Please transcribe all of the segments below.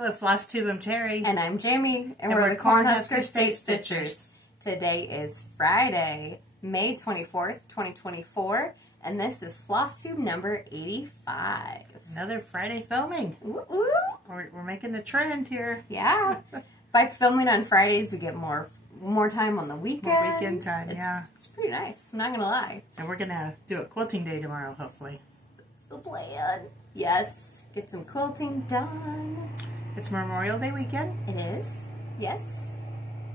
Hello, Flosstube. I'm Terry. And I'm Jamie. And we're the Cornhusker State Stitchers. Today is Friday, May 24th, 2024. And this is Flosstube number 85. Another Friday filming. Ooh, ooh. We're making a trend here. Yeah. By filming on Fridays, we get more time on the weekend. More weekend time, yeah. It's pretty nice. I'm not going to lie. And we're going to do a quilting day tomorrow, hopefully. The plan. Yes. Get some quilting done. It's Memorial Day weekend. It is. Yes.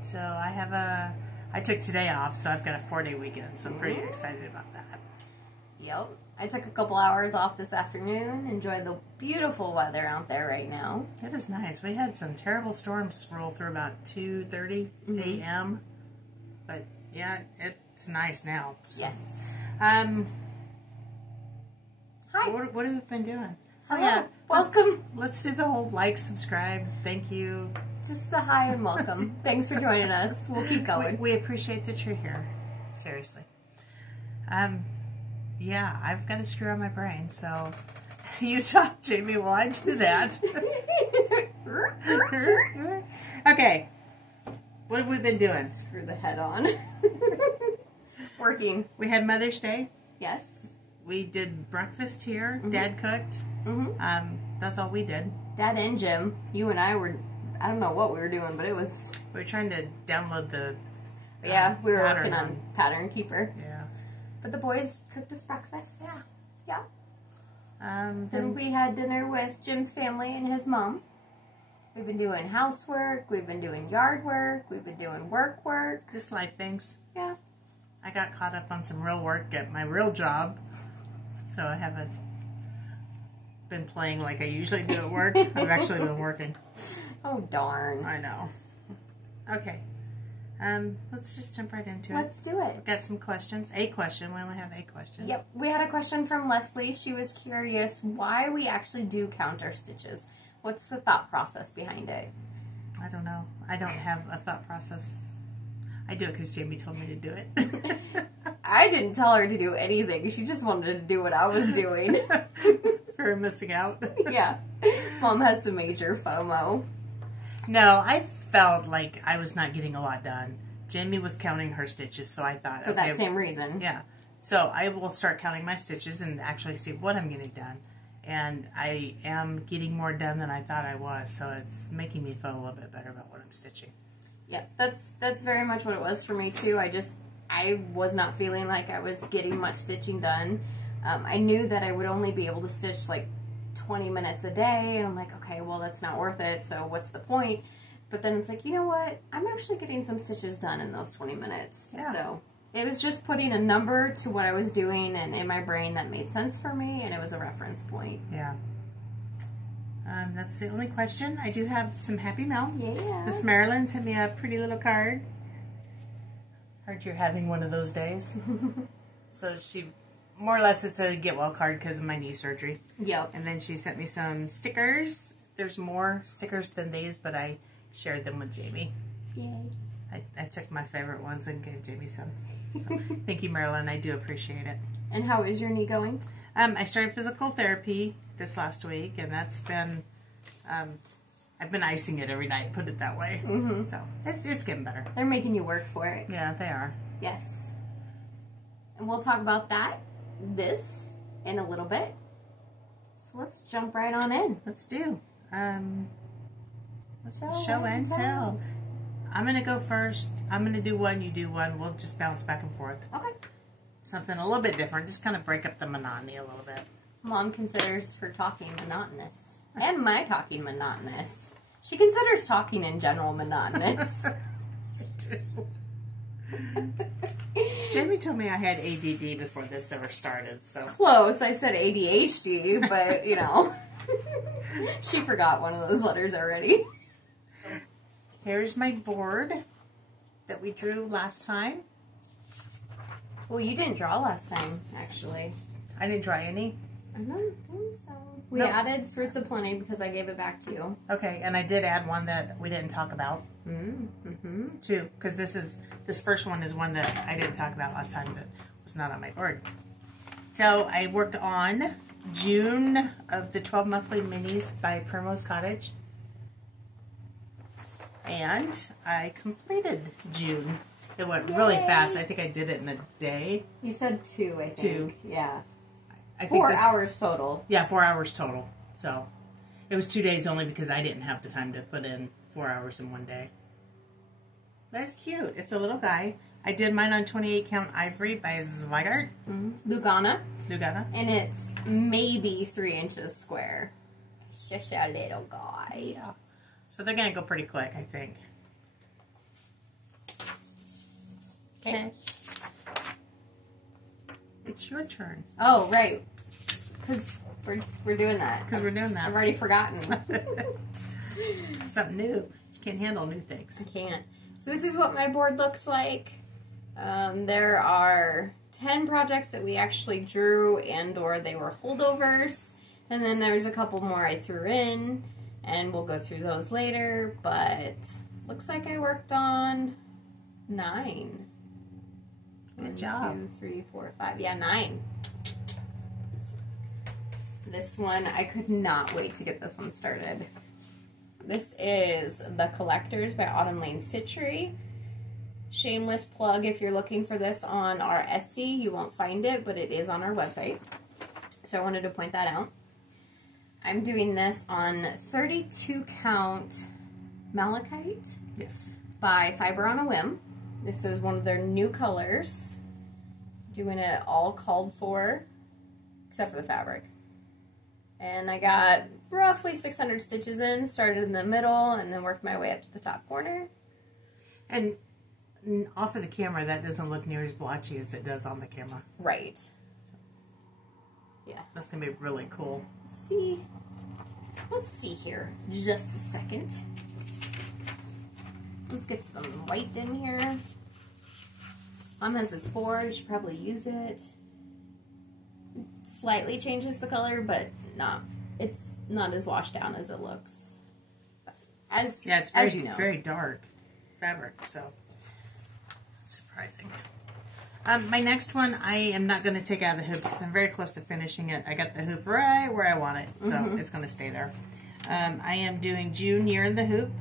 So I took today off, so I've got a 4-day weekend, so I'm pretty excited about that. Yep. I took a couple hours off this afternoon. Enjoyed the beautiful weather out there right now. It is nice. We had some terrible storms roll through about 2:30 a.m. But yeah, it's nice now. So. Yes. Hi. What have we been doing? Oh yeah. Welcome. Let's do the whole like, subscribe, thank you. Just the hi and welcome. Thanks for joining us. We'll keep going. We appreciate that you're here. Seriously. Yeah, I've got a screw on my brain, so you talk, Jamie, while I do that. Okay. What have we been doing? Screw the head on. Working. We had Mother's Day. Yes. We did breakfast here. Dad cooked. That's all we did. Dad and Jim, you and I were, I don't know what we were doing, but it was... We were trying to download the yeah, we were working on Pattern Keeper. Yeah. But the boys cooked us breakfast. Yeah. Yeah. Then we had dinner with Jim's family and his mom. We've been doing housework. We've been doing yard work. We've been doing work. Just life things. Yeah. I got caught up on some real work at my real job. So I haven't been playing like I usually do at work. I've actually been working. Oh, darn. I know. Okay. Let's just jump right into it. Let's do it. We've got some questions. A question. We only have a question. Yep. We had a question from Leslie. She was curious why we actually do count our stitches. What's the thought process behind it? I don't know. I don't have a thought process. I do it because Jamie told me to do it. I didn't tell her to do anything. She just wanted to do what I was doing. For missing out. Yeah. Mom has some major FOMO. No, I felt like I was not getting a lot done. Jamie was counting her stitches, so I thought, for that same reason. Yeah. So I will start counting my stitches and actually see what I'm getting done. And I am getting more done than I thought I was, so it's making me feel a little bit better about what I'm stitching. Yeah, that's very much what it was for me too. I was not feeling like I was getting much stitching done. I knew that I would only be able to stitch like 20 minutes a day, and I'm like, okay, well, that's not worth it, so what's the point? But then it's like, you know what? I'm actually getting some stitches done in those 20 minutes. Yeah. So it was just putting a number to what I was doing, and in my brain that made sense for me, and it was a reference point. Yeah. That's the only question. I do have some happy mail. Yeah. Miss Marilyn sent me a pretty little card. Heard you're having one of those days. So she, more or less, it's a get well card because of my knee surgery. Yep. And then she sent me some stickers. There's more stickers than these, but I shared them with Jamie. Yay. I took my favorite ones and gave Jamie some. So, thank you, Marilyn. I do appreciate it. And how is your knee going? I started physical therapy this last week, and that's been, I've been icing it every night, put it that way. So it's getting better. They're making you work for it. Yeah, they are. Yes. And we'll talk about this in a little bit. So let's jump right on in. Let's do. Show and tell. I'm going to go first. I'm going to do one, you do one. We'll just bounce back and forth. Okay. Something a little bit different. Just kind of break up the monotony a little bit. Mom considers her talking monotonous. And my talking monotonous. She considers talking in general monotonous. I do. Jamie told me I had ADD before this ever started, so. Close. I said ADHD, but, you know. She forgot one of those letters already. Here's my board that we drew last time. Well, you didn't draw last time, actually. I didn't draw any? I don't think so. We added Fruits of Plenty because I gave it back to you. Okay, and I did add one that we didn't talk about. Too, because this first one is one that I didn't talk about last time that was not on my board. So I worked on June of the 12 Monthly Minis by Primrose Cottage. And I completed June. It went really fast. I think I did it in a day. You said 2, I think. 2. Yeah. I think 4 hours total. Yeah, 4 hours total. So it was 2 days only because I didn't have the time to put in 4 hours in one day. That's cute. It's a little guy. I did mine on 28 count ivory by Zweigart. Lugana. And it's maybe 3 inches square. It's just a little guy. Yeah. So they're going to go pretty quick, I think. Okay. It's your turn. Oh, right. Because we're doing that. Because we're doing that. I've already forgotten. Something new. You can't handle new things. I can't. So this is what my board looks like. There are 10 projects that we actually drew and or they were holdovers. And then there's a couple more I threw in. And we'll go through those later. But looks like I worked on 9. Good job. 1, 2, 3, 4, 5. Yeah, 9. This one, I could not wait to get this one started. This is The Collectors by Autumn Lane Stitchery. Shameless plug, if you're looking for this on our Etsy, you won't find it, but it is on our website. So I wanted to point that out. I'm doing this on 32 count malachite. Yes. By Fiber on a Whim. This is one of their new colors. Doing it all called for, except for the fabric. And I got roughly 600 stitches in, started in the middle, and then worked my way up to the top corner. And off of the camera, that doesn't look near as blotchy as it does on the camera. Right. Yeah. That's going to be really cool. Let's see here. Just a second. Let's get some white in here. Mom has this board. You should probably use it. It slightly changes the color, but it's not as washed down as it looks. As it's you know. very dark fabric, so it's surprising. My next one, I am not going to take out of the hoop because I'm very close to finishing it. I got the hoop right where I want it, so it's going to stay there. I am doing June Year in the Hoop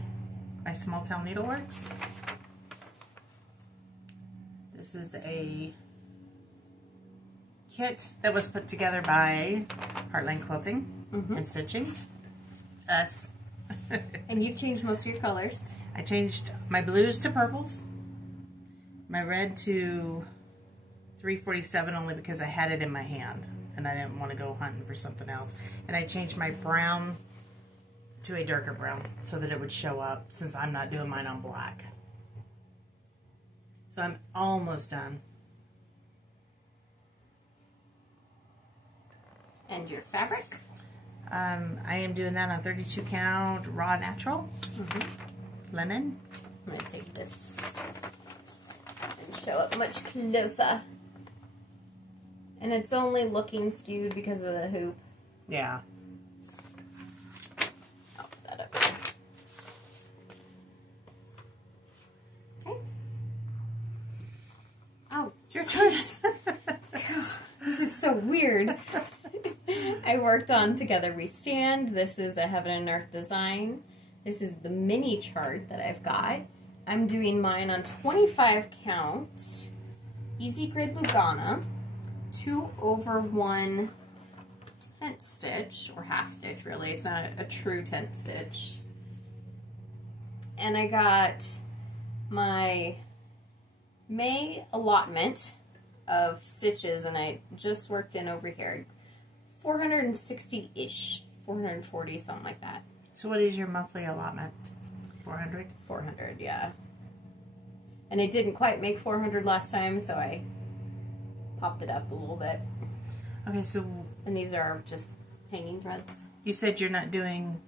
by Small Town Needleworks. This is a kit that was put together by Heartland Quilting and Stitching. Us. And you've changed most of your colors. I changed my blues to purples, my red to 347 only because I had it in my hand and I didn't want to go hunting for something else. And I changed my brown to a darker brown so that it would show up since I'm not doing mine on black. So I'm almost done. And your fabric? I am doing that on 32 count raw natural linen. I'm going to take this and show up much closer. And it's only looking skewed because of the hoop. Yeah. I'll put that up there. Okay. Oh, It's your turn. this is so weird. I worked on Together We Stand. This is a Heaven and Earth design. This is the mini chart that I've got. I'm doing mine on 25 count Easy Grid Lugana, 2/1 tent stitch, or half stitch really. It's not a true tent stitch. And I got my May allotment of stitches, and I just worked in over here 460-ish, 440, something like that. So what is your monthly allotment? 400? 400, yeah. And it didn't quite make 400 last time, so I popped it up a little bit. Okay, so... And these are just hanging threads. You said you're not doing...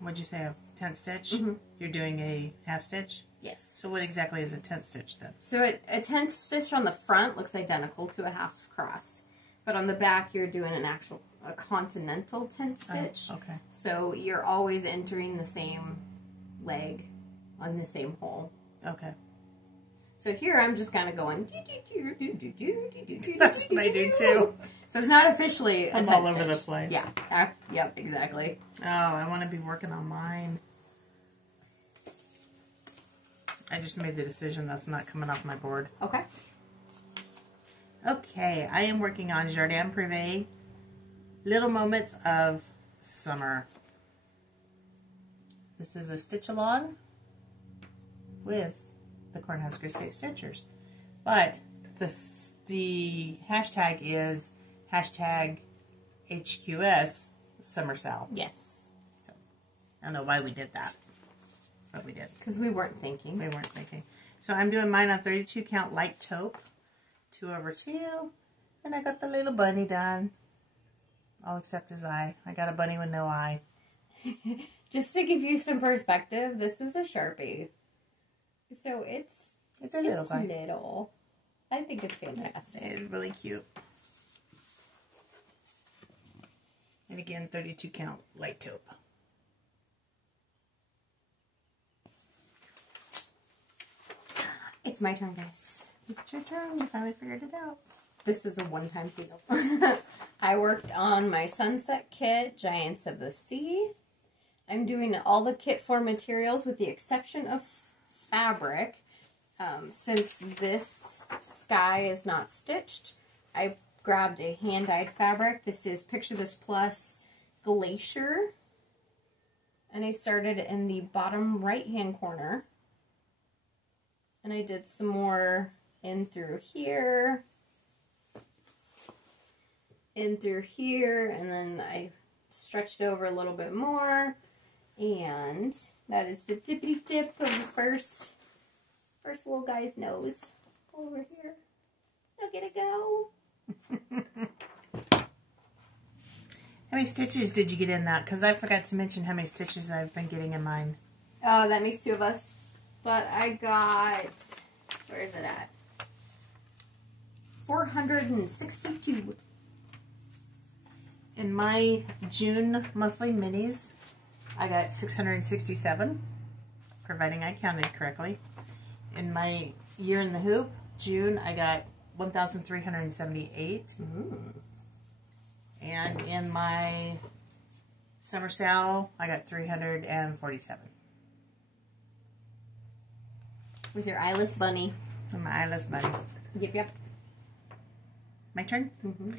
what'd you say, a tent stitch? You're doing a half stitch? Yes. So what exactly is a tent stitch then? So a tent stitch on the front looks identical to a half cross. But on the back, you're doing a continental tent stitch. Oh, okay. So you're always entering the same leg on the same hole. Okay. So here I'm just kind of going. That's what I do too. So it's not officially a I'm tent all over stitch. the place. Yeah. Yep. Exactly. Oh, I want to be working on mine. I just made the decision that's not coming off my board. Okay. Okay, I am working on Jardin Prive, Little Moments of Summer. This is a stitch along with the Cornhusker State Stitchers. But the hashtag is hashtag HQS Summer Sal. Yes. So, I don't know why we did that, but we did. Because we weren't thinking. We weren't thinking. So I'm doing mine on 32 count light taupe, 2/2, and I got the little bunny done. All except his eye. I got a bunny with no eye. Just to give you some perspective, this is a Sharpie. So it's a little guy. little. I think it's fantastic. It's really cute. And again, 32 count light taupe. It's my turn, guys. It's your turn. You finally figured it out. This is a one-time deal. I worked on my Sunset Kit, Giants of the Sea. I'm doing all the kit for materials with the exception of fabric. Since this sky is not stitched, I grabbed a hand-dyed fabric. This is Picture This Plus Glacier. And I started in the bottom right-hand corner. And I did some more in through here, and then I stretched over a little bit more, and that is the dippity dip of the first little guy's nose over here. Look at it go. How many stitches did you get in that? Because I forgot to mention how many stitches I've been getting in mine. Oh, that makes 2 of us. But I got, where is it at? 462. In my June monthly minis, I got 667, providing I counted correctly. In my year in the hoop, June, I got 1,378. And in my summer sale, I got 347. With your eyeless bunny. And my eyeless bunny. Yep. My turn? Mm-hmm.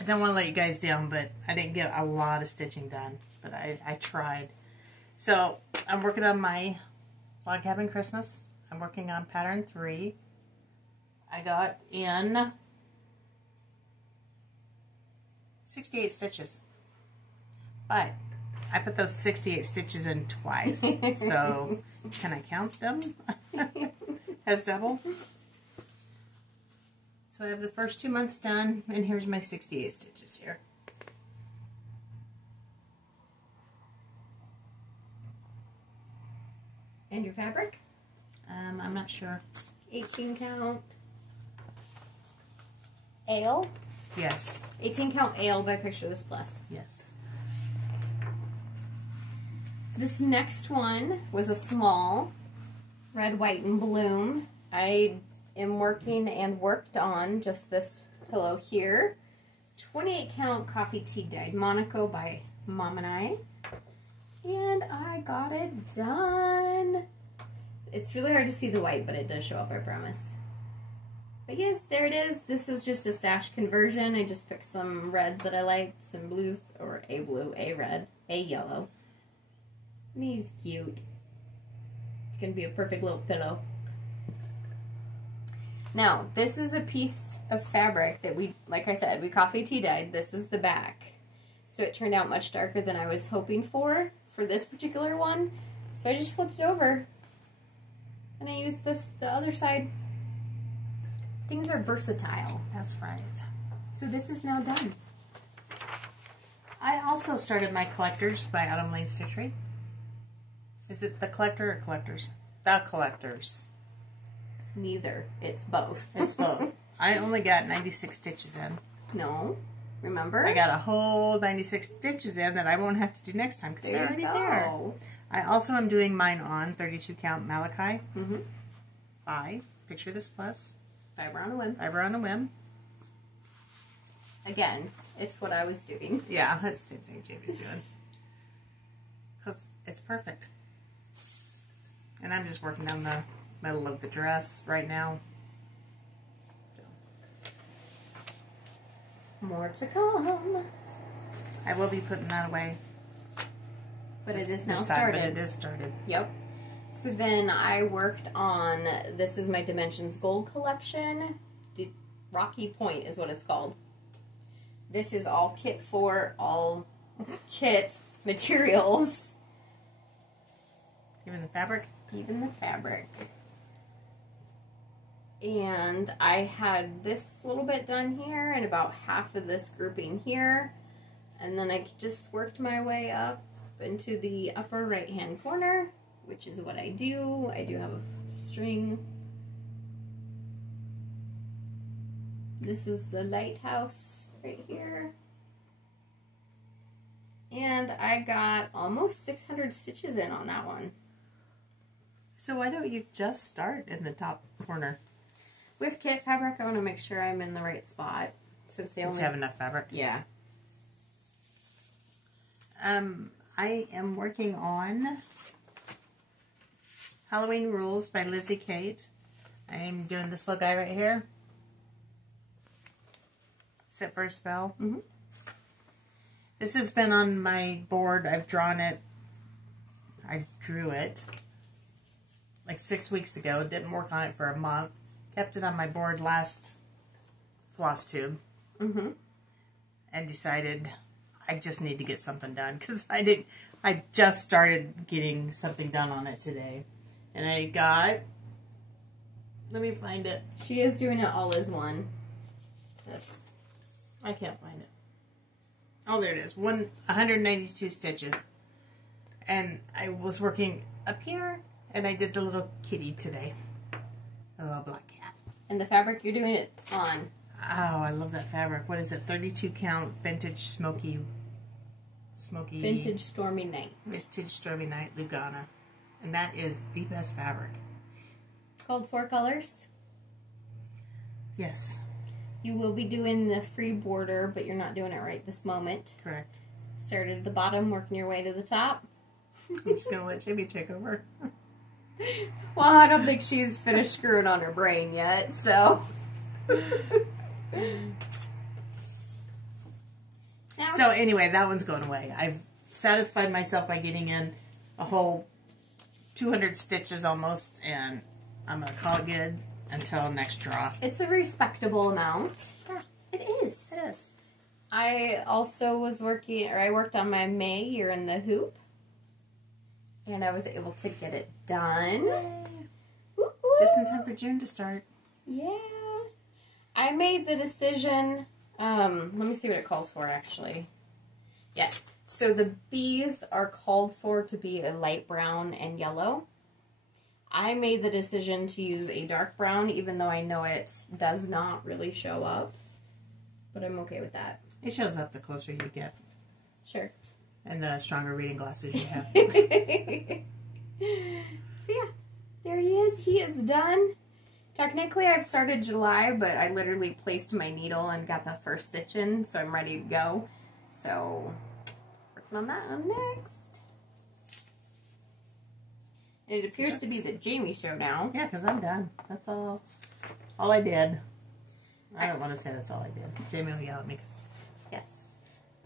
I don't want to let you guys down, but I didn't get a lot of stitching done. But I tried. So, I'm working on my Log Cabin Christmas. I'm working on pattern 3. I got in 68 stitches. But I put those 68 stitches in twice. So, can I count them as double? So I have the first 2 months done, and here's my 68 stitches here. And your fabric? I'm not sure. 18 count ale? Yes. 18 count ale by Picture This Plus. Yes. This next one was a small red, white, and bloom. I am working and worked on just this pillow here. 28 count coffee tea dyed Monaco by Mom and I. And I got it done. It's really hard to see the white, but it does show up, I promise. But yes, there it is. This was just a stash conversion. I just picked some reds that I liked, some blues, or a blue, a red, a yellow. And he's cute. It's going to be a perfect little pillow. Now, this is a piece of fabric that we, like I said, we coffee tea dyed. This is the back. So it turned out much darker than I was hoping for this particular one. So I just flipped it over. And I used the other side. Things are versatile. That's right. So this is now done. I also started my Collectors by Autumn Lane Stitchery. Is it the Collector or Collectors? The Collectors. Neither. It's both. It's both. I only got 96 stitches in. No. Remember? I got a whole 96 stitches in that I won't have to do next time because they're already there. I also am doing mine on 32 count Malachi. By Picture This Plus. Fiber on a Whim. Fiber on a Whim. Again, it's what I was doing. Yeah, that's the same thing Jamie's doing. Because it's perfect. And I'm just working on the middle of the dress right now. More to come. I will be putting that away. But it is now started. But it is started. Yep. So then I worked on, this is my Dimensions Gold collection. The Rocky Point is what it's called. This is all kit for, all kit materials. Even the fabric? Even the fabric. And I had this little bit done here and about half of this grouping here. And then I just worked my way up into the upper right hand corner, which is what I do. I do have a string. This is the lighthouse right here. And I got almost 600 stitches in on that one. So why don't you just start in the top corner? With kit fabric, I want to make sure I'm in the right spot. Since they only have enough fabric. Yeah. I am working on Halloween Rules by Lizzie Kate. I'm doing this little guy right here. Sit for a spell. Mm-hmm. This has been on my board. I've drawn it. I drew it like 6 weeks ago. Didn't work on it for a month. Kept it on my board last Flosstube. Mm-hmm. And decided I just need to get something done because I just started getting something done on it today. And I got, let me find it. She is doing it all as one. I can't find it. Oh, there it is. 192 stitches. And I was working up here, and I did the little kitty today. A little black cat. And the fabric you're doing it on. Oh, I love that fabric. What is it? 32 count vintage smoky. Vintage Stormy Night. Vintage Stormy Night Lugana. And that is the best fabric. Called 4 colors. Yes. You will be doing the free border, but you're not doing it right this moment. Correct. Started at the bottom, working your way to the top. I'm just going to let Jamie take over. Well, I don't think she's finished screwing on her brain yet, so. So anyway, that one's going away. I've satisfied myself by getting in a whole 200 stitches almost, and I'm going to call it good until next draw. It's a respectable amount. Yeah. It is. It is. I also was I worked on my May Year in the Hoop, and I was able to get it done. Just in time for June to start. Yeah. I made the decision, let me see what it calls for, actually. Yes. So the bees are called for to be a light brown and yellow. I made the decision to use a dark brown, even though I know it does not really show up. But I'm okay with that. It shows up the closer you get. Sure. And the stronger reading glasses you have. So yeah, there he is. He is done. Technically, I've started July, but I literally placed my needle and got the first stitch in, so I'm ready to go. So, working on that one next. And it appears to be the Jamie show now. Yeah, because I'm done. That's all I did. I don't want to say that's all I did. Jamie will yell at me because... Yes.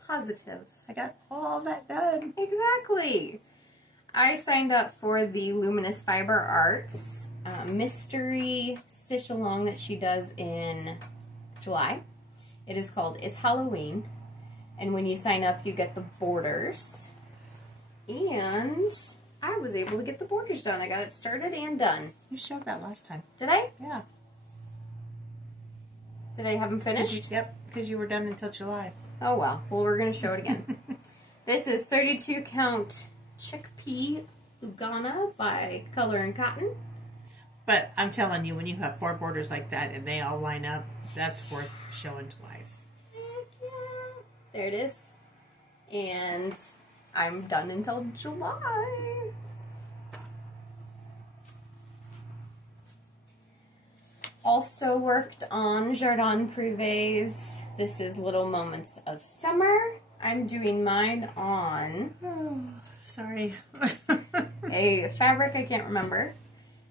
Positive. I got all that done. Exactly. I signed up for the Luminous Fiber Arts mystery stitch along that she does in July. It is called It's Halloween. And when you sign up, you get the borders. And I was able to get the borders done. I got it started and done. You showed that last time. Did I? Yeah. Did I have them finished? Yep, because you were done until July. Oh well. Well, we're going to show it again. This is 32 count Chickpea Ugana by Color and Cotton. But I'm telling you, when you have 4 borders like that and they all line up, that's worth showing twice. Heck yeah. There it is. And I'm done until July. Also worked on Jardin Prive's This is Little Moments of Summer. I'm doing mine on... Oh, sorry. a fabric I can't remember.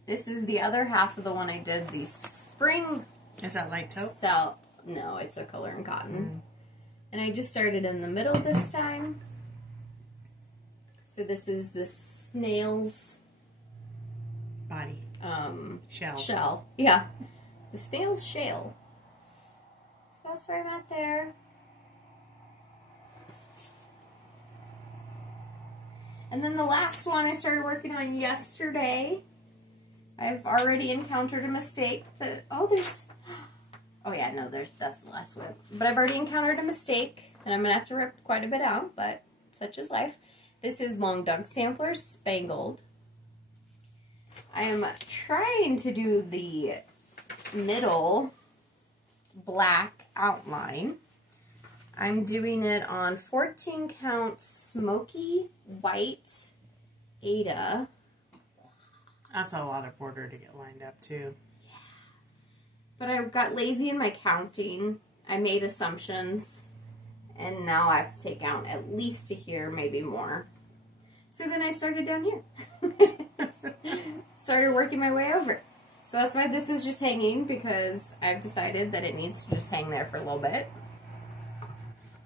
This is the other half of the one I did, the spring... Is that light taupe? No, it's a color and cotton. And I just started in the middle this time. So this is the snail's... Body. Shell. Yeah. The snail's shell. So that's where I'm at there. And then the last one I started working on yesterday. I've already encountered a mistake that, that's the last one. But I've already encountered a mistake, and I'm going to have to rip quite a bit out, but such is life. This is Long Dog Sampler Spangled. I am trying to do the middle black outline. I'm doing it on 14 count smoky white Ada. That's a lot of border to get lined up too. Yeah. But I got lazy in my counting. I made assumptions. And now I have to take out at least to here, maybe more. So then I started down here. Started working my way over. So that's why this is just hanging, because I've decided that it needs to just hang there for a little bit.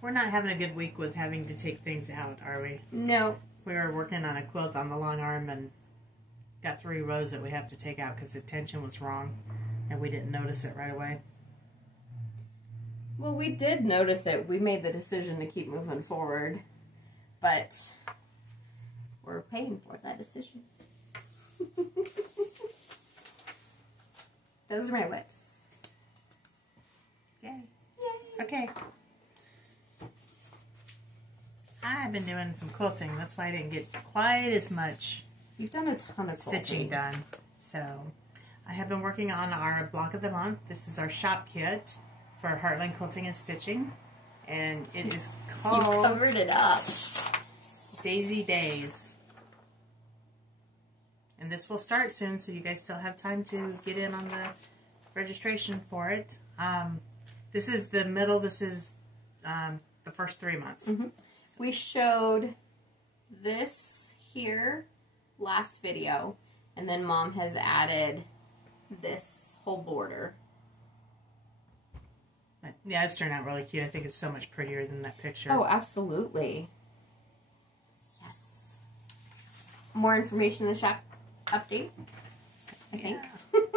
We're not having a good week with having to take things out, are we? No. We were working on a quilt on the long arm and got 3 rows that we have to take out because the tension was wrong and we didn't notice it right away. Well, we did notice it. We made the decision to keep moving forward, but we're paying for that decision. Those are my whips. Yay. Yay. Okay. I've been doing some quilting. That's why I didn't get quite as much You've done a ton of stitching done. So I have been working on our block of the month. This is our shop kit for Heartland Quilting and Stitching. And it is called... You covered it up. Daisy Days. And this will start soon, so you guys still have time to get in on the registration for it. This is the middle. This is the first 3 months. Mm-hmm. We showed this here last video, and then Mom has added this whole border. Yeah, it's turned out really cute. I think it's so much prettier than that picture. Oh, absolutely. Yes. More information in the shop update, I think. Yeah.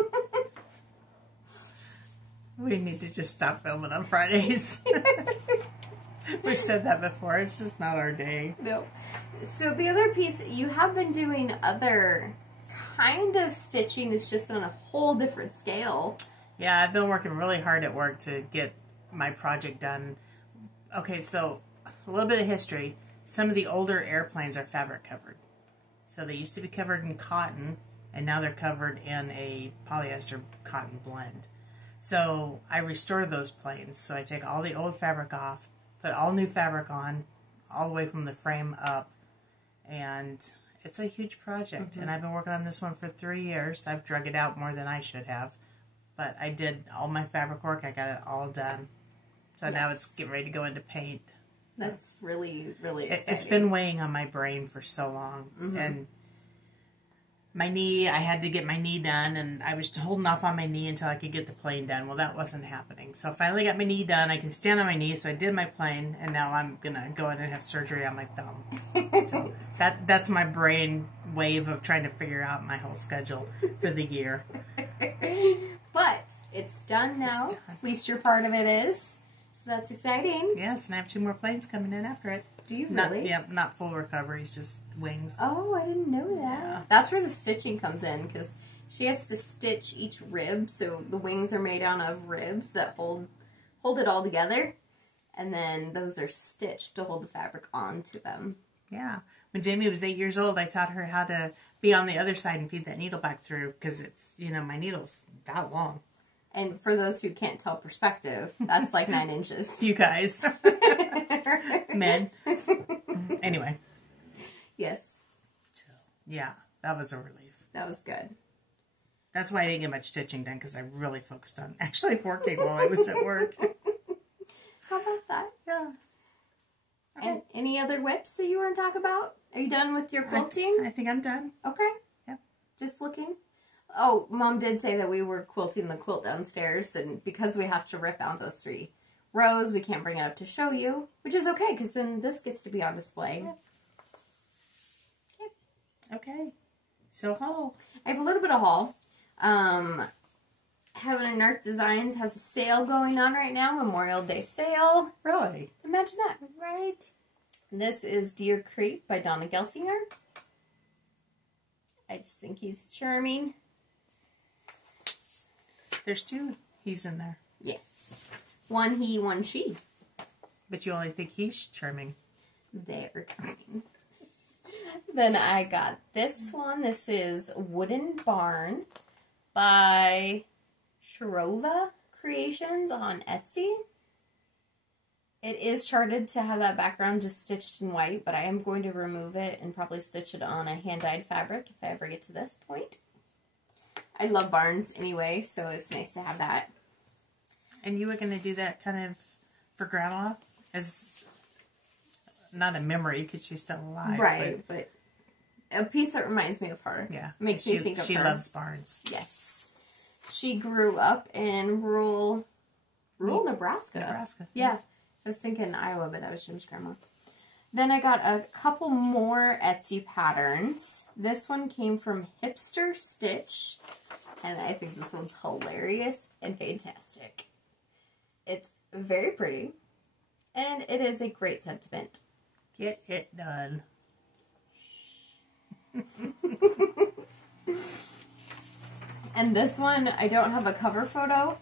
We need to just stop filming on Fridays. We've said that before. It's just not our day. No. So the other piece, you have been doing other kind of stitching. It's just on a whole different scale. Yeah, I've been working really hard at work to get my project done. Okay, so a little bit of history. Some of the older airplanes are fabric covered. So they used to be covered in cotton, and now they're covered in a polyester cotton blend. So I restore those planes. So I take all the old fabric off, put all new fabric on, all the way from the frame up, and it's a huge project. Mm-hmm. And I've been working on this one for 3 years. I've drug it out more than I should have, but I did all my fabric work. I got it all done. So now it's getting ready to go into paint. That's really, really exciting. It's been weighing on my brain for so long. Mm-hmm. And my knee, I had to get my knee done, and I was holding off on my knee until I could get the plane done. Well, that wasn't happening. So I finally got my knee done. I can stand on my knee, so I did my plane, and now I'm going to go in and have surgery on my thumb. So that's my brain wave of trying to figure out my whole schedule for the year. But it's done now. It's done. At least your part of it is. So that's exciting. Yes, and I have 2 more planes coming in after it. Do you really? Not full recoveries, just wings. Oh, I didn't know that. Yeah. That's where the stitching comes in, because she has to stitch each rib, so the wings are made out of ribs that hold it all together, and then those are stitched to hold the fabric onto them. Yeah. When Jamie was 8 years old, I taught her how to be on the other side and feed that needle back through, because it's, my needle's that long. And for those who can't tell perspective, that's like 9 inches. You guys. Men. Anyway. Yes. So, yeah, that was a relief. That was good. That's why I didn't get much stitching done, because I really focused on actually working while I was at work. How about that? Yeah. Okay. And any other whips that you want to talk about? Are you done with your quilting? I think I'm done. Okay. Yep. Just looking. Oh, Mom did say that we were quilting the quilt downstairs, and because we have to rip out those 3 rows, we can't bring it up to show you, which is okay, because then this gets to be on display. Yep. Yep. Okay. So haul. I have a little bit of haul. Heaven and Earth Designs has a sale going on right now, Memorial Day sale. Really? Imagine that. Right. This is Deer Creek by Donna Gelsinger. I just think he's charming. There's 2 he's in there. Yes. One he, one she. But you only think he's charming. They're charming. Then I got this one. This is Wooden Barn by Sharova Creations on Etsy. It is charted to have that background just stitched in white, but I am going to remove it and probably stitch it on a hand-dyed fabric if I ever get to this point. I love barns anyway, so it's nice to have that. And you were going to do that kind of for Grandma as not a memory because she's still alive. Right, but a piece that reminds me of her. Yeah. Makes me think of her. She loves barns. Yes. She grew up in rural Nebraska. Nebraska. Yeah. I was thinking Iowa, but that was Jim's grandma. Then I got a couple more Etsy patterns. This one came from Hipster Stitch, and I think this one's hilarious and fantastic. It's very pretty, and it is a great sentiment. Get it done. And this one, I don't have a cover photo,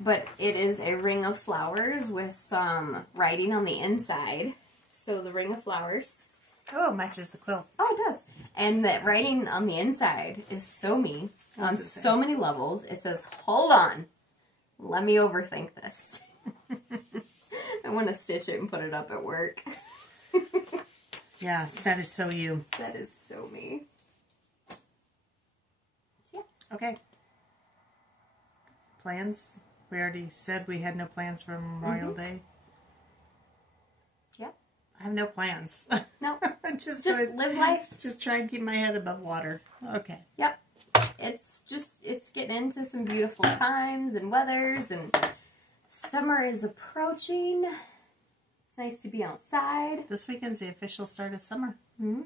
but it is a ring of flowers with some writing on the inside. So the ring of flowers. Oh, it matches the quilt. Oh, it does. And that writing on the inside is so me on so many levels. It says, hold on, let me overthink this. I want to stitch it and put it up at work. Yeah, that is so you. That is so me. Yeah. Okay. Plans? We already said we had no plans for Memorial Day. Yeah. I have no plans. No. just live life. Just try and keep my head above water. Okay. Yep. It's getting into some beautiful times and weathers, and summer is approaching. It's nice to be outside. This weekend's the official start of summer. Mm-hmm.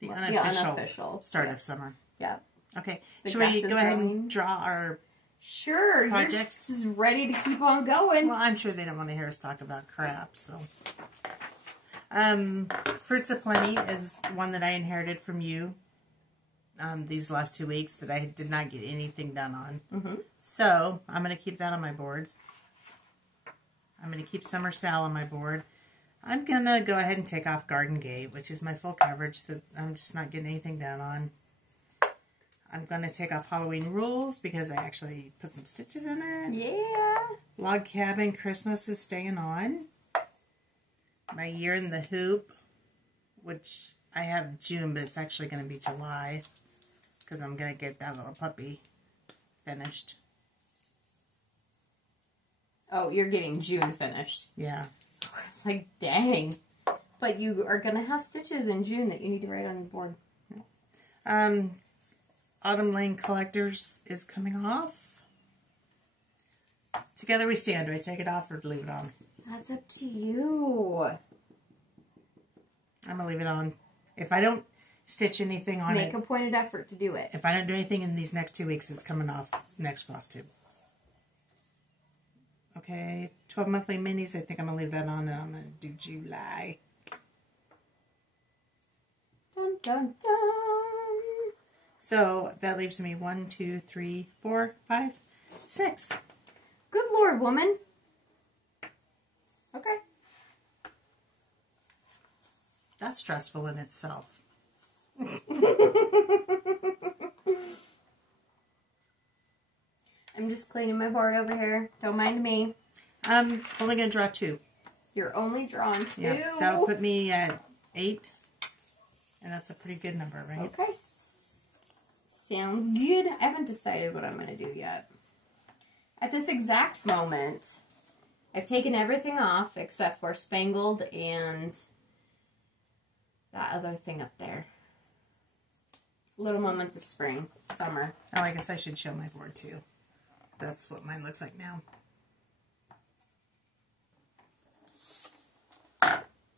The unofficial start of summer. Yeah. Okay. The Should we grass go is ahead growing. and draw our projects? You're just ready to keep on going. Well, I'm sure they don't want to hear us talk about crap, so. Fruits of Plenty is one that I inherited from you these last 2 weeks that I did not get anything done on. Mm-hmm. So, I'm going to keep that on my board. I'm going to keep Summer Sal on my board. I'm going to go ahead and take off Garden Gate, which is my full coverage that I'm just not getting anything done on. I'm going to take off Halloween Rules because I actually put some stitches in it. Yeah. Log Cabin Christmas is staying on. My Year in the Hoop, which I have June, but it's actually going to be July because I'm going to get that little puppy finished. Oh, you're getting June finished. Yeah. Like, dang. But you are going to have stitches in June that you need to write on your board. Autumn Lane Collectors is coming off. Together We Stand. Do I take it off or leave it on? That's up to you. I'm going to leave it on. If I don't stitch anything on Make a pointed effort to do it. If I don't do anything in these next 2 weeks, it's coming off next Flosstube. Okay, 12 monthly minis. I think I'm going to leave that on, and I'm going to do July. Dun, dun, dun. So that leaves me 1, 2, 3, 4, 5, 6. Good Lord, woman. Okay. That's stressful in itself. I'm just cleaning my board over here. Don't mind me. I'm only going to draw 2. You're only drawing 2. Yeah, that would put me at 8. And that's a pretty good number, right? Okay. Sounds good. I haven't decided what I'm going to do yet. At this exact moment, I've taken everything off except for Spangled and that other thing up there. Little Moments of Spring, Summer. Oh, I guess I should show my board too. That's what mine looks like now.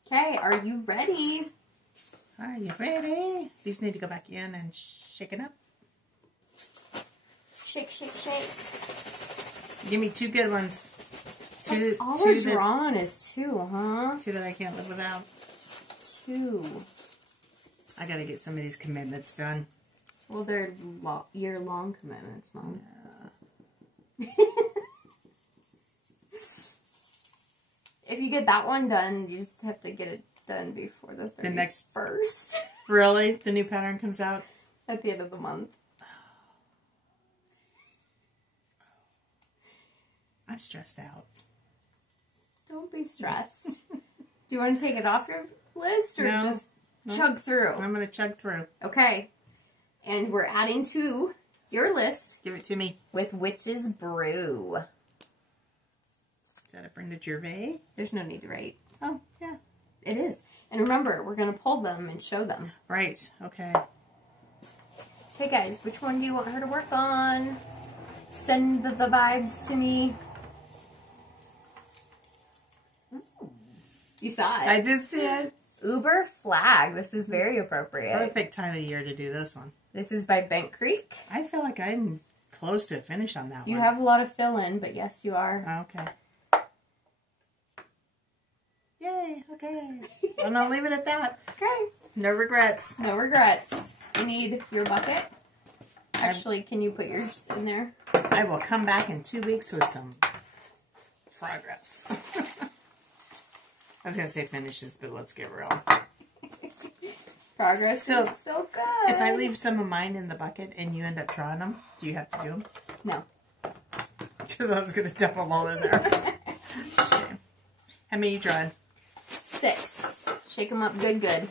Okay, are you ready? Are you ready? These need to go back in and shake it up. Shake, shake, shake. Give me 2 good ones. That's all we're drawing is 2, huh? 2 that I can't live without. 2. I gotta get some of these commitments done. Well, they're year-long commitments, Mom. Yeah. If you get that one done, you just have to get it done before the 31st. The next first. Really? The new pattern comes out? At the end of the month. I'm stressed out. Don't be stressed. Do you want to take it off your list or No. just chug through? I'm going to chug through. Okay. And we're adding to your list Give it to me. with Witch's Brew. Is that a Brenda Gervais? There's no need to write. Oh, yeah. It is. And remember, we're going to pull them and show them. Right. Okay. Hey guys, which one do you want her to work on? Send the vibes to me. You saw it. I did see it. Uber Flag. This is very appropriate. Perfect time of year to do this one. This is by Bent Creek. I feel like I'm close to a finish on that You one. have a lot of fill-in, but yes, you are. Okay. Yay, okay. I'm not leaving it at that. Okay. No regrets. No regrets. You need your bucket. Actually, can you put yours in there? I will come back in 2 weeks with some progress. I was going to say finishes, but let's get real. Progress So, is still good. If I leave some of mine in the bucket and you end up drawing them, do you have to do them? No. Because I was going to dump them all in there. Okay. How many are you drawing? 6. Shake them up good, good.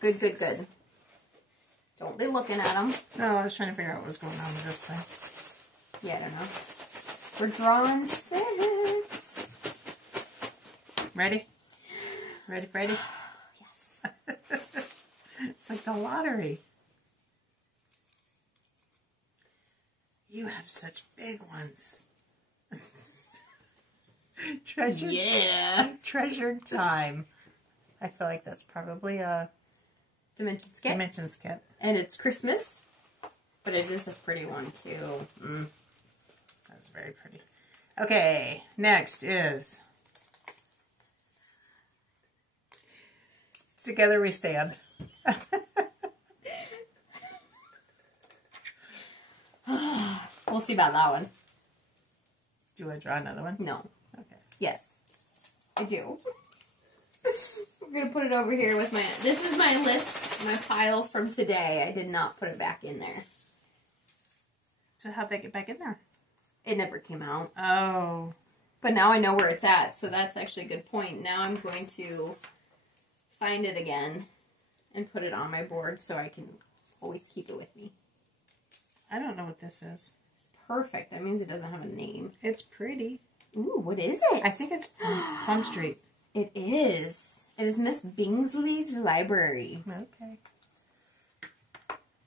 Good, good, good. Don't be looking at them. No, I was trying to figure out what was going on with this thing. Yeah, I don't know. We're drawing 6. Ready? Ready, Freddy? Yes. It's like the lottery. You have such big ones. Treasured time. I feel like that's probably a Dimensions kit. Dimensions kit. And it's Christmas. But it is a pretty one, too. Mm. That's very pretty. Okay, next is Together We Stand. We'll see about that one. Do I draw another one? No. Okay. Yes. I do. We're going to put it over here with my... This is my list, my pile from today. I did not put it back in there. So how'd they get back in there? It never came out. Oh. But now I know where it's at, so that's actually a good point. Now I'm going to find it again and put it on my board so I can always keep it with me. I don't know what this is. Perfect. That means it doesn't have a name. It's pretty. Ooh, what is it? I think it's Plum Street. It is. It is Miss Bingsley's library. Okay.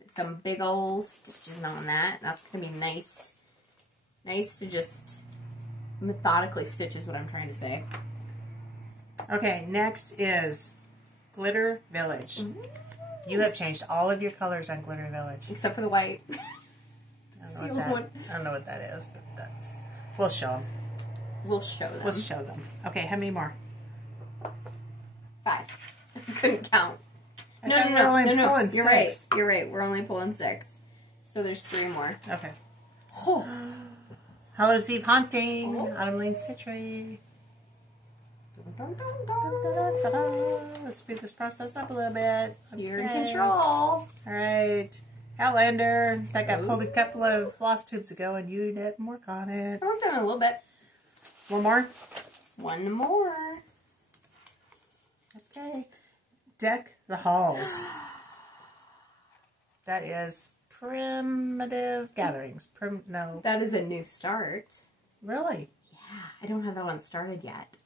Some big old stitches on that. That's going to be nice. Nice to just methodically stitch is what I'm trying to say. Okay, next is Glitter Village. Mm-hmm. You have changed all of your colors on Glitter Village. Except for the white. I don't know what that is, but that's... We'll show them. We'll show them. We'll show them. Okay, how many more? 5. I couldn't count. I thought we were only pulling You're 6. right. You're right. We're only pulling 6. So there's 3 more. Okay. Oh. Hallows Eve Haunting. Oh. Autumn Lane Stitchery. Dun, dun, dun, dun. Let's speed this process up a little bit. Okay. You're in control. All right. Outlander. That got pulled a couple of Flosstubes ago, and you didn't work on it. I worked on it a little bit. One more. One more. Okay. Deck the Halls. That is Primitive Gatherings. No. That is a new start. Really? I don't have that one started yet.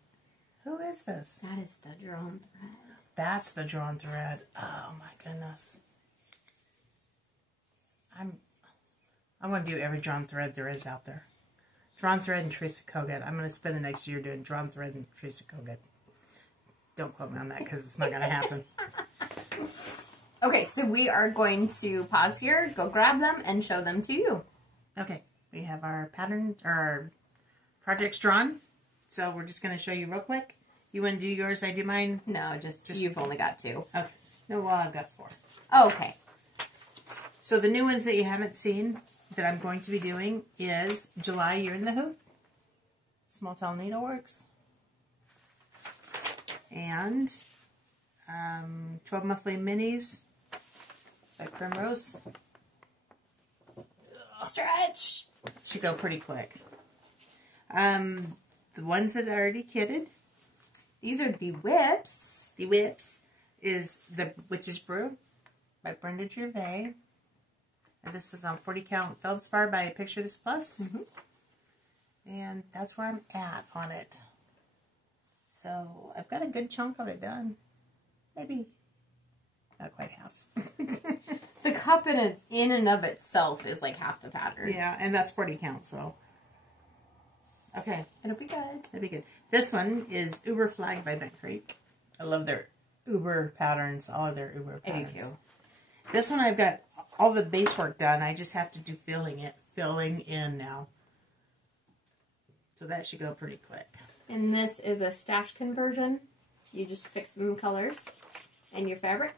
Who is this? That is the drawn thread. That's the drawn thread. Oh my goodness. I'm going to do every drawn thread there is out there. Drawn thread and Teresa Kogut. I'm going to spend the next year doing drawn thread and Teresa Kogut. Don't quote me on that because it's not going to happen. Okay, so we are going to pause here, go grab them, and show them to you. Okay, we have our pattern, our projects drawn. So we're just going to show you real quick. You want to do yours, I do mine? No, just you've only got 2. Okay. No, well, I've got 4. Oh, okay. So the new ones that you haven't seen that I'm going to be doing is July, You're in the Hoop, Small Town Needleworks, and 12 Monthly Minis by Primrose. Stretch! Should go pretty quick. The ones that are already kitted. These are the whips. The whips is The Witch's Brew by Brenda Gervais. And this is on 40 count feldspar by Picture This Plus. And that's where I'm at on it. So I've got a good chunk of it done. Maybe not quite half. The cup in and of itself is like half the pattern. Yeah, and that's 40 count, so. Okay. It'll be good. It'll be good. This one is Uber Flag by Bent Creek. I love their Uber patterns, all of their Uber patterns. I do too. This one I've got all the base work done. I just have to do filling in now. So that should go pretty quick. And this is a stash conversion. You just fix some colors and your fabric.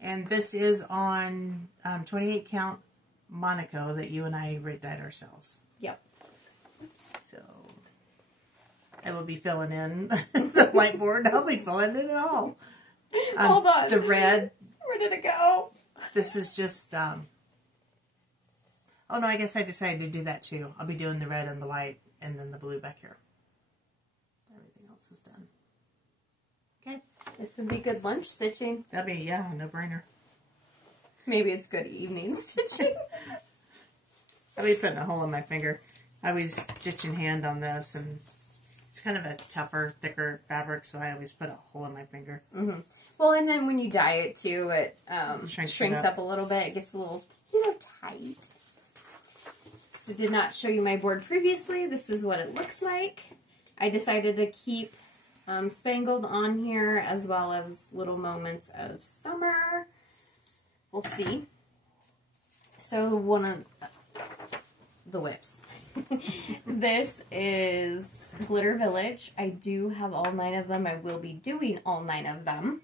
And this is on 28 count Monaco that you and I dyed ourselves. Yep. So I will be filling in the whiteboard. I'll be filling in it all. Hold on. The red. Where did it go? This is just, oh no, I guess I decided to do that too. I'll be doing the red and the white and then the blue back here. Everything else is done. Okay. This would be good lunch stitching. That'd be, yeah, no brainer. Maybe it's good evening stitching. I'll be putting a hole in my finger. I always stitch in hand on this, and it's kind of a tougher, thicker fabric, so I always put a hole in my finger. Well, and then when you dye it too, it shrinks it up a little bit. It gets a little tight. So did not show you my board previously. This is what it looks like. I decided to keep spangled on here as well as little moments of summer. We'll see. So one of the whips. This is Glitter Village. I do have all 9 of them. I will be doing all 9 of them.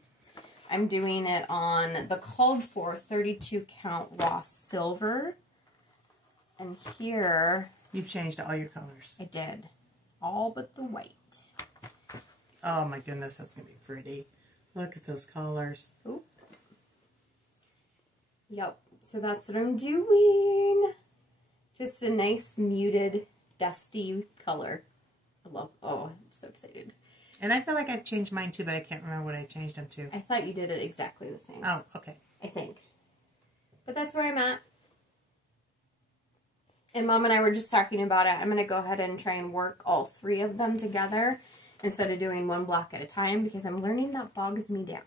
I'm doing it on the called for 32 count raw silver. And here... You've changed all your colors. I did. All but the white. Oh my goodness, that's going to be pretty. Look at those colors. Oop. Yep, so that's what I'm doing. Just a nice muted, dusty color. I love, oh, I'm so excited. And I feel like I've changed mine too, but I can't remember what I changed them to. I thought you did it exactly the same. Oh, okay. I think. But that's where I'm at. And Mom and I were just talking about it. I'm going to go ahead and try and work all 3 of them together instead of doing one block at a time because I'm learning that bogs me down.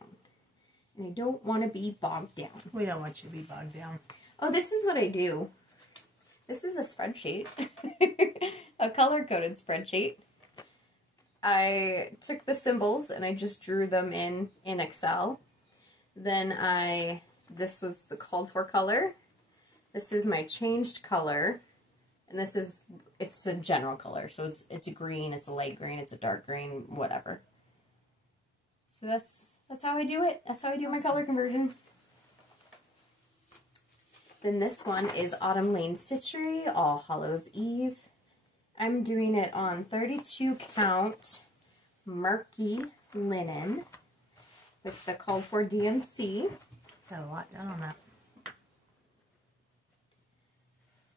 And I don't want to be bogged down. We don't want you to be bogged down. Oh, this is what I do. This is a spreadsheet. A color-coded spreadsheet. I took the symbols and I just drew them in Excel. Then this was the called for color. This is my changed color. And it's a general color. So it's a green, it's a light green, it's a dark green, whatever. So that's how I do it. That's how I do my color conversion. Then this one is Autumn Lane Stitchery, All Hallows Eve. I'm doing it on 32 count murky linen with the called for DMC. Got a lot done on that.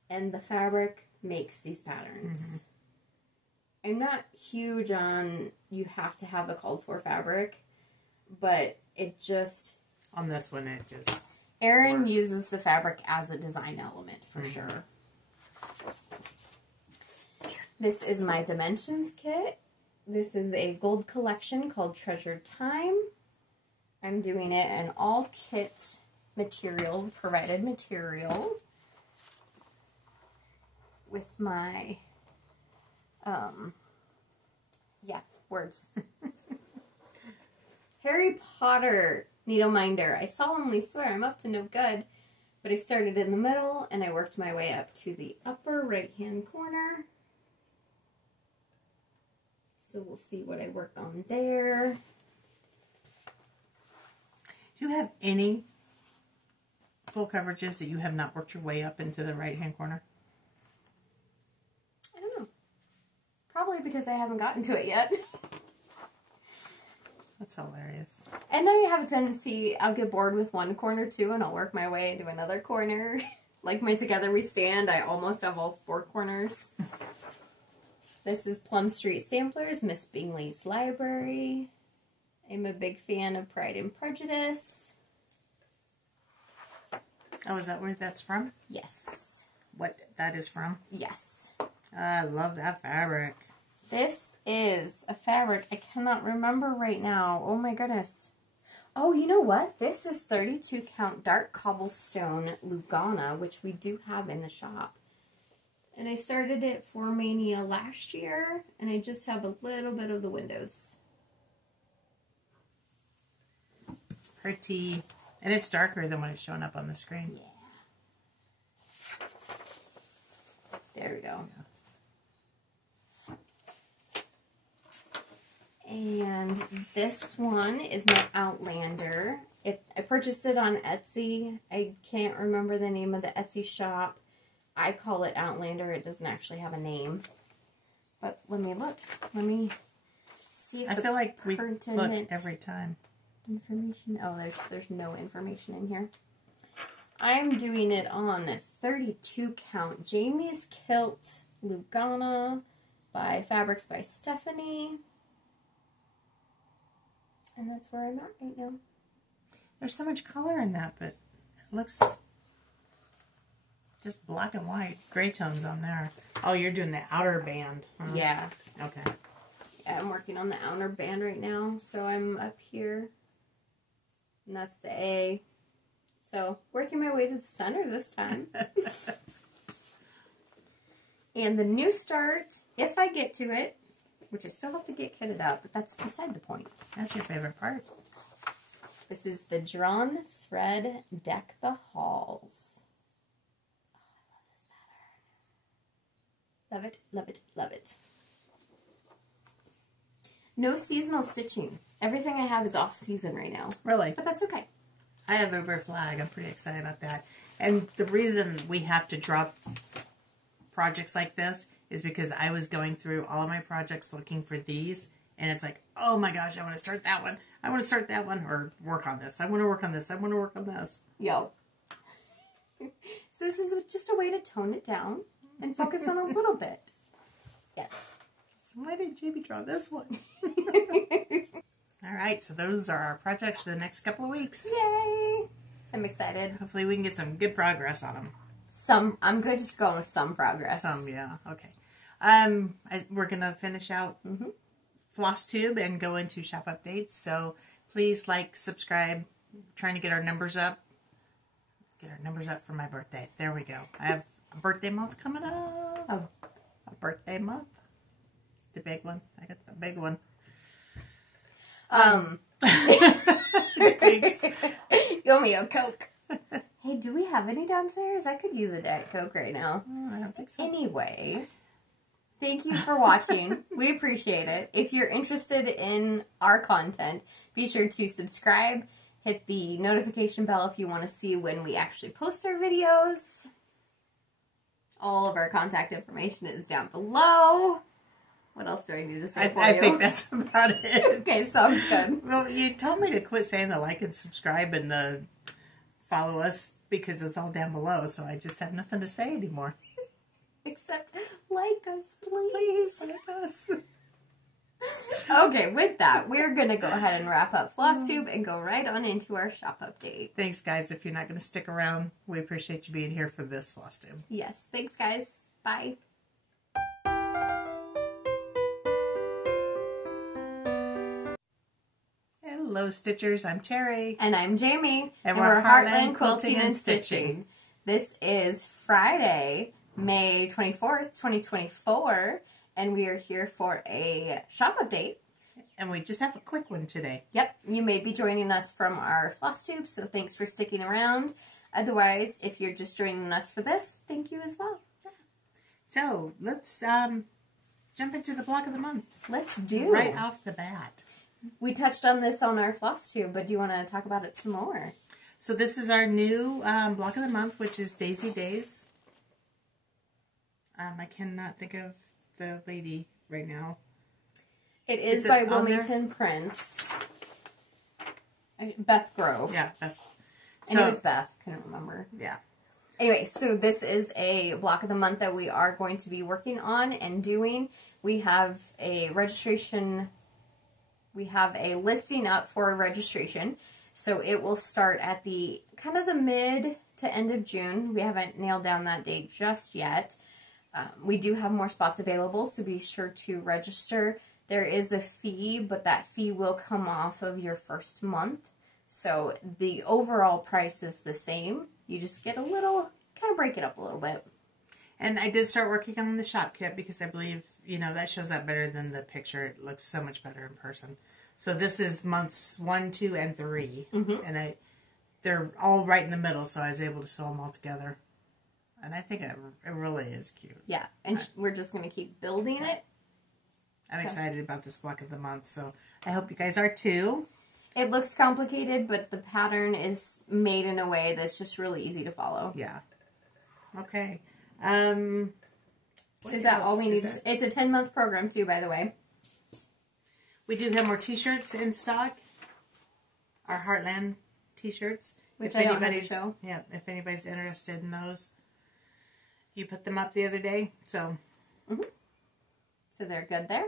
And the fabric makes these patterns. I'm not huge on you have to have the called for fabric, but it just... On this one, it just... Erin works. uses the fabric as a design element for sure. This is my dimensions kit. This is a gold collection called Treasured Time. I'm doing it in all kit material, provided material, with my, words. Harry Potter needle minder. I solemnly swear I'm up to no good, but I started in the middle and I worked my way up to the upper right-hand corner. So we'll see what I work on there. Do you have any full coverages that you have not worked your way up into the right-hand corner? I don't know. Probably because I haven't gotten to it yet. That's hilarious. And I have a tendency, I'll get bored with one corner too, and I'll work my way into another corner. Like my Together We Stand, I almost have all 4 corners. This is Plum Street Samplers, Miss Bingley's Library. I'm a big fan of Pride and Prejudice. Oh, is that where that's from? Yes. What that is from? Yes. I love that fabric. This is a fabric I cannot remember right now. Oh my goodness. Oh, you know what? This is 32 count dark cobblestone Lugana, which we do have in the shop. And I started it for Mania last year, and I just have a little bit of the windows. It's pretty. And it's darker than when it's showing up on the screen. Yeah. There we go. Yeah. And this one is my Outlander. I purchased it on Etsy. I can't remember the name of the Etsy shop. I call it Outlander. It doesn't actually have a name. But let me look. Let me see if I feel like we look pertinent every time. information. Oh, there's no information in here. I'm doing it on 32 count Jamie's Kilt Lugana by Fabrics by Stephanie. And that's where I'm at right now. There's so much color in that, but it looks just black and white. Gray tones on there. Oh, you're doing the outer band. Huh? Yeah. Okay. Yeah, I'm working on the outer band right now. So I'm up here. And that's the A. So working my way to the center this time. And the new start, if I get to it, which I still have to get kitted out, but that's beside the point. That's your favorite part. This is the Drawn Thread Deck the Halls. Oh, I love this pattern. Love it, love it, love it. No seasonal stitching. Everything I have is off season right now. Really? But that's okay. I have Uber Flag. I'm pretty excited about that. And the reason we have to drop projects like this is because I was going through all of my projects looking for these, and it's like, oh my gosh, I want to start that one. I want to start that one, or work on this. I want to work on this. I want to work on this. Yo. So this is just a way to tone it down and focus on a little bit. Yes. So why did Jamie draw this one? All right, so those are our projects for the next couple of weeks. Yay! I'm excited. Hopefully we can get some good progress on them. I'm good just going with some progress. Some, yeah. Okay. We're going to finish out Flosstube and go into shop updates. So please like, subscribe. Trying to get our numbers up. Get our numbers up for my birthday. There we go. I have a birthday month coming up. Oh. A birthday month. The big one. I got the big one. You owe me a Coke. Hey, do we have any downstairs? I could use a Diet Coke right now. Oh, I don't think so. Anyway, thank you for watching. We appreciate it. If you're interested in our content, be sure to subscribe. Hit the notification bell if you want to see when we actually post our videos. All of our contact information is down below. What else do I need to say for you? I think that's about it. Okay, sounds good. Well, you told me to quit saying the like and subscribe and the follow us because it's all down below, so I just have nothing to say anymore. Except, like us, please. Like us. Okay, with that, we're going to go ahead and wrap up Flosstube and go right on into our shop update. Thanks, guys. If you're not going to stick around, we appreciate you being here for this Flosstube. Yes, thanks, guys. Bye. Hello, Stitchers. I'm Terry. And I'm Jamie. And we're Heartland Quilting and Stitching. This is Friday, May 24th, 2024, and we are here for a shop update. And we just have a quick one today. Yep, you may be joining us from our Flosstube, so thanks for sticking around. Otherwise, if you're just joining us for this, thank you as well. So, let's jump into the block of the month. Let's do. Right off the bat. We touched on this on our Flosstube, but do you want to talk about it some more? So this is our new block of the month, which is Daisy Days. I cannot think of the lady right now. It is by Wilmington Prince. Beth Grove. Yeah, Beth. And it was Beth. Couldn't remember. Yeah. Anyway, so this is a block of the month that we are going to be working on and doing. We have a registration. We have a listing up for registration. So it will start at the kind of the mid to end of June. We haven't nailed down that date just yet. We do have more spots available, so be sure to register. There is a fee, but that fee will come off of your first month. So the overall price is the same. You just get a little, kind of break it up a little bit. And I did start working on the shop kit because I believe, you know, that shows up better than the picture. It looks so much better in person. So this is months 1, 2, and 3. Mm-hmm. And they're all right in the middle, so I was able to sew them all together. And I think it really is cute. Yeah, and we're just going to keep building it. I'm excited about this block of the month, so I hope you guys are too. It looks complicated, but the pattern is made in a way that's just really easy to follow. Yeah. Okay. Is that all we need? It's a 10-month program, too, by the way. We do have more t-shirts in stock. Our Heartland t-shirts. Which I don't have to show. Yeah, if anybody's interested in those. You put them up the other day, so... Mm-hmm. So they're good there.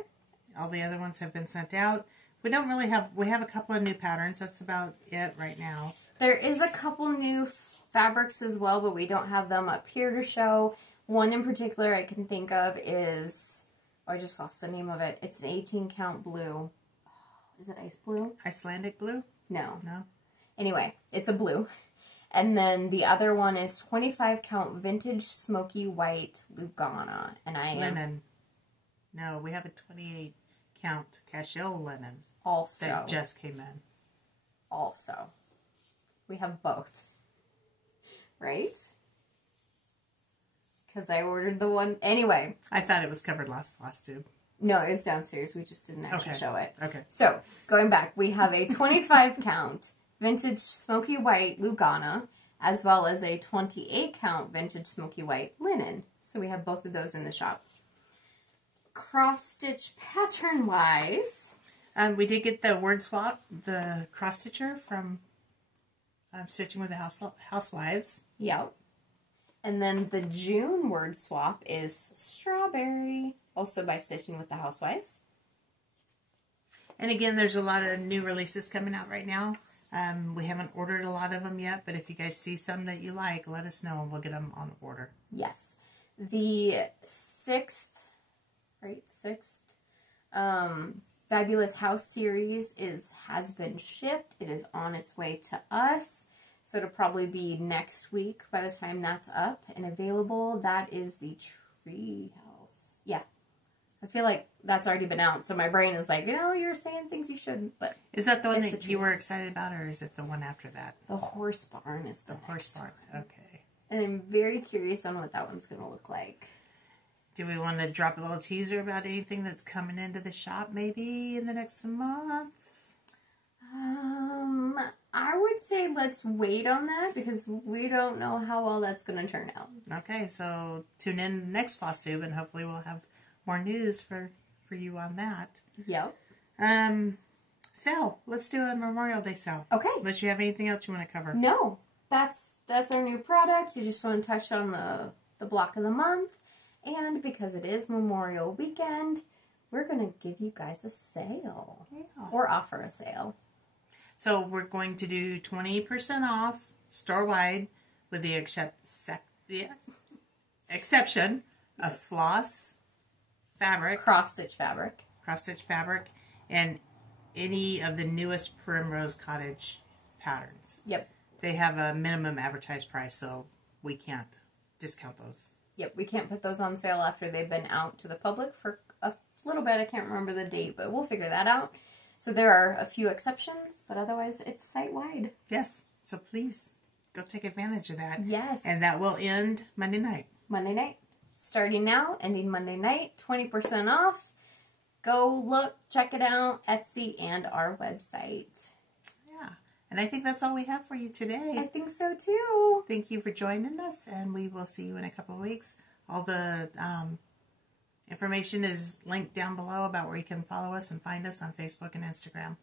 All the other ones have been sent out. We don't really have... We have a couple of new patterns. That's about it right now. There is a couple new fabrics as well, but we don't have them up here to show. One in particular I can think of is... Oh, I just lost the name of it. It's an 18-count blue. Is it ice blue? Icelandic blue? No. No? Anyway, it's a blue. And then the other one is 25-count vintage smoky white Lugana. And I am... Linen. No, we have a 28-count cashel linen. Also. That just came in. Also. We have both. Right? Because I ordered the one... Anyway. I thought it was covered last Flosstube. No, it was downstairs. We just didn't actually show it. Okay. So, going back, we have a 25-count vintage smoky white Lugana, as well as a 28-count vintage smoky white linen. So we have both of those in the shop. Cross-stitch pattern-wise... we did get the word swap, the cross-stitcher from Stitching with the Housewives. Yep. And then the June word swap is strawberry, also by Stitching with the Housewives. And again, there's a lot of new releases coming out right now. We haven't ordered a lot of them yet, but if you guys see some that you like, let us know and we'll get them on order. Yes. The sixth Fabulous House series has been shipped. It is on its way to us. So it'll probably be next week by the time that's up and available. That is the Tree House. Yeah. I feel like that's already been out, so my brain is like, you know, you're saying things you shouldn't, but... Is that the one that you were excited about, or is it the one after that? The Horse Barn is the Horse Barn, okay. And I'm very curious on what that one's going to look like. Do we want to drop a little teaser about anything that's coming into the shop, maybe, in the next month? I would say let's wait on that, because we don't know how well that's going to turn out. Okay, so tune in next Flosstube, and hopefully we'll have more news for you on that. Yep. Sale. Let's do a Memorial Day sale. Okay. Unless you have anything else you want to cover. No. That's our new product. You just want to touch on the block of the month. And because it is Memorial Weekend, we're going to give you guys a sale. Yeah. Or offer a sale. So we're going to do 20% off store-wide with the exception of floss fabric. Cross-stitch fabric. Cross-stitch fabric. And any of the newest Primrose Cottage patterns. Yep. They have a minimum advertised price, so we can't discount those. Yep, we can't put those on sale after they've been out to the public for a little bit. I can't remember the date, but we'll figure that out. So there are a few exceptions, but otherwise it's site-wide. Yes, so please go take advantage of that. Yes. And that will end Monday night. Monday night. Starting now, ending Monday night, 20% off. Go look, check it out, Etsy and our website. Yeah, and I think that's all we have for you today. I think so too. Thank you for joining us, and we will see you in a couple of weeks. All the information is linked down below about where you can follow us and find us on Facebook and Instagram.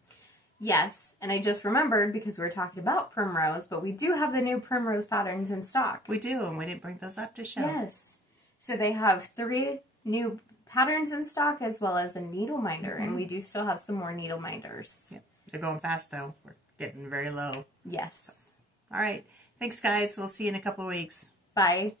Yes, and I just remembered because we were talking about Primrose, but we do have the new Primrose patterns in stock. We do, and we didn't bring those up to show. Yes. So they have 3 new patterns in stock as well as a needle minder, and we do still have some more needle minders. Yeah. They're going fast, though. We're getting very low. Yes. All right. Thanks, guys. We'll see you in a couple of weeks. Bye.